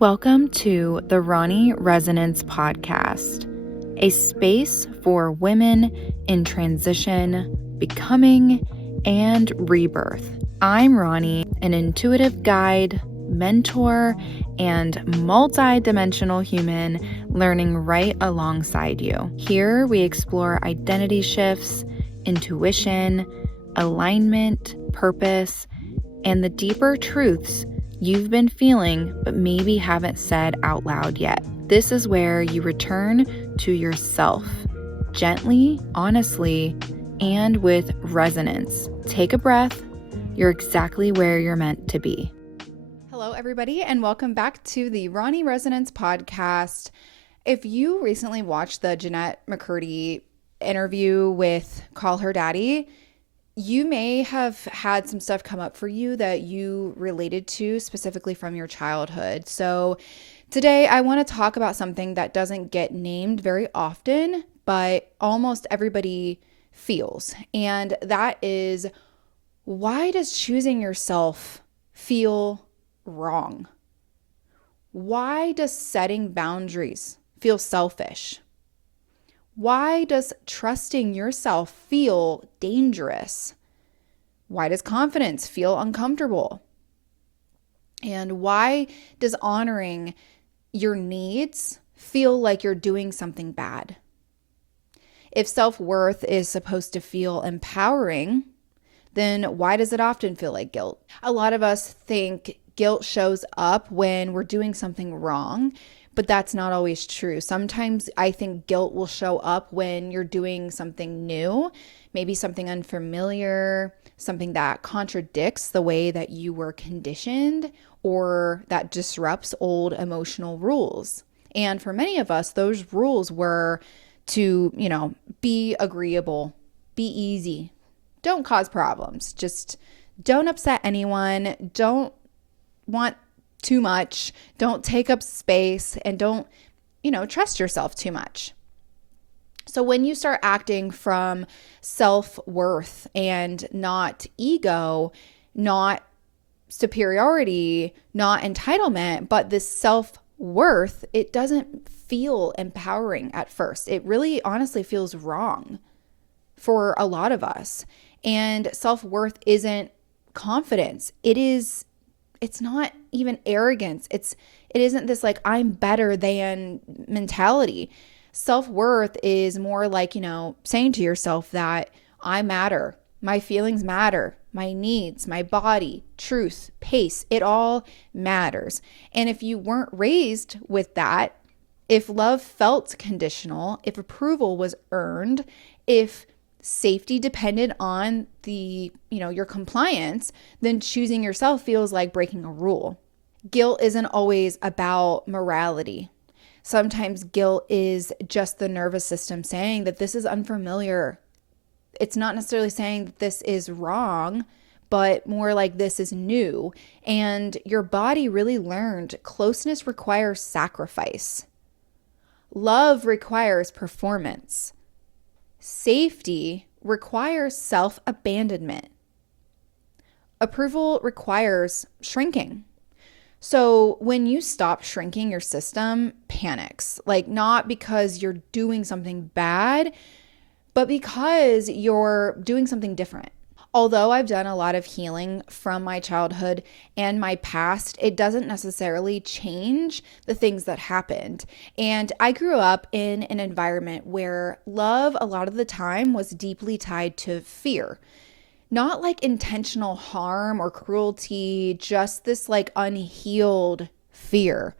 Welcome to the Ronni Resonance Podcast, a space for women in transition, becoming, and rebirth. I'm Ronni, an intuitive guide, mentor, and multi-dimensional human learning right alongside you. Here we explore identity shifts, intuition, alignment, purpose, and the deeper truths you've been feeling but maybe haven't said out loud yet. This is where you return to yourself, gently, honestly, and with resonance. Take a breath. You're exactly where you're meant to be. Hello, everybody, and welcome back to the Ronni Resonance Podcast. If you recently watched the Jeanette McCurdy interview with Call Her Daddy, you may have had some stuff come up for you that you related to specifically from your childhood. So today I want to talk about something that doesn't get named very often, but almost everybody feels. And that is, why does choosing yourself feel wrong? Why does setting boundaries feel selfish? Why does trusting yourself feel dangerous? Why does confidence feel uncomfortable? And why does honoring your needs feel like you're doing something bad? If self-worth is supposed to feel empowering, then why does it often feel like guilt? A lot of us think guilt shows up when we're doing something wrong, but that's not always true. Sometimes I think guilt will show up when you're doing something new, maybe something unfamiliar, something that contradicts the way that you were conditioned or that disrupts old emotional rules. And for many of us, those rules were to, be agreeable, be easy, don't cause problems, just don't upset anyone, don't want too much, don't take up space, and don't, trust yourself too much. So when you start acting from self-worth and not ego, not superiority, not entitlement, but this self-worth, it doesn't feel empowering at first. It really honestly feels wrong for a lot of us. And self-worth isn't confidence. It's not even arrogance. It isn't this like I'm better than mentality. Self-worth is more like, saying to yourself that I matter, my feelings matter, my needs, my body, truth, pace, it all matters. And if you weren't raised with that, if love felt conditional, if approval was earned, if safety depended on your compliance, then choosing yourself feels like breaking a rule. Guilt isn't always about morality. Sometimes guilt is just the nervous system saying that this is unfamiliar. It's not necessarily saying that this is wrong, but more like this is new. And your body really learned closeness requires sacrifice. Love requires performance. Safety requires self-abandonment. Approval requires shrinking. So when you stop shrinking, your system panics, like not because you're doing something bad, but because you're doing something different. Although I've done a lot of healing from my childhood and my past, it doesn't necessarily change the things that happened. And I grew up in an environment where love a lot of the time was deeply tied to fear. Not like intentional harm or cruelty, just this like unhealed fear.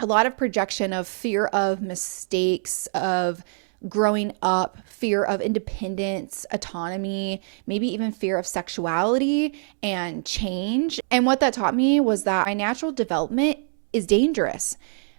A lot of projection of fear of mistakes, of growing up, fear of independence, autonomy, maybe even fear of sexuality and change. And what that taught me was that my natural development is dangerous.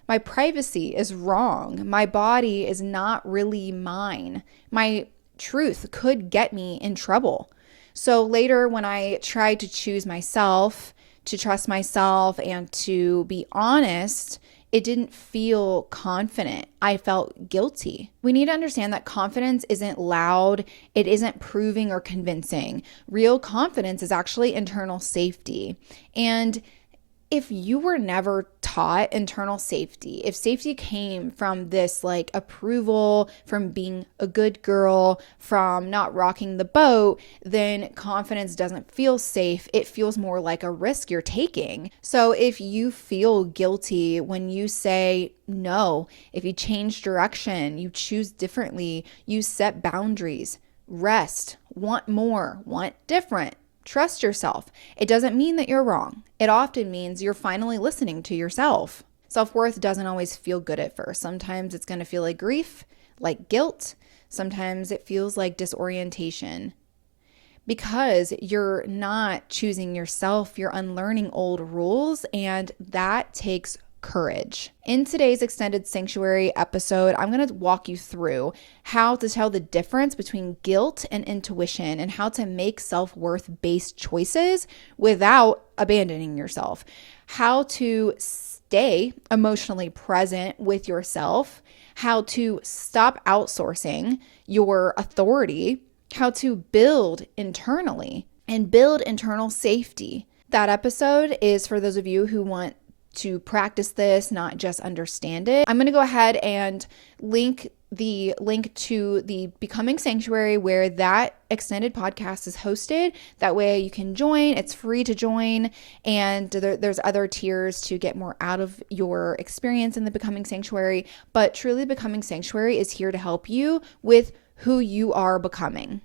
My privacy is wrong. My body is not really mine. My truth could get me in trouble. So later when I tried to choose myself, to trust myself, and to be honest, it didn't feel confident. I felt guilty. We need to understand that confidence isn't loud. It isn't proving or convincing. Real confidence is actually internal safety. And if you were never taught internal safety, if safety came from this like approval, from being a good girl, from not rocking the boat, then confidence doesn't feel safe. It feels more like a risk you're taking. So if you feel guilty when you say no, if you change direction, you choose differently, you set boundaries, rest, want more, want different, trust yourself, it doesn't mean that you're wrong. It often means you're finally listening to yourself. Self-worth doesn't always feel good at first. Sometimes it's going to feel like grief, like guilt. Sometimes it feels like disorientation. Because you're not choosing yourself, you're unlearning old rules, and that takes courage. In today's extended sanctuary episode, I'm going to walk you through how to tell the difference between guilt and intuition and how to make self-worth based choices without abandoning yourself. How to stay emotionally present with yourself, how to stop outsourcing your authority, how to build internally and build internal safety. That episode is for those of you who want to practice this, not just understand it. I'm going to go ahead and link to the Becoming Sanctuary where that extended podcast is hosted. That way you can join. It's free to join. And there's other tiers to get more out of your experience in the Becoming Sanctuary. But truly, Becoming Sanctuary is here to help you with who you are becoming.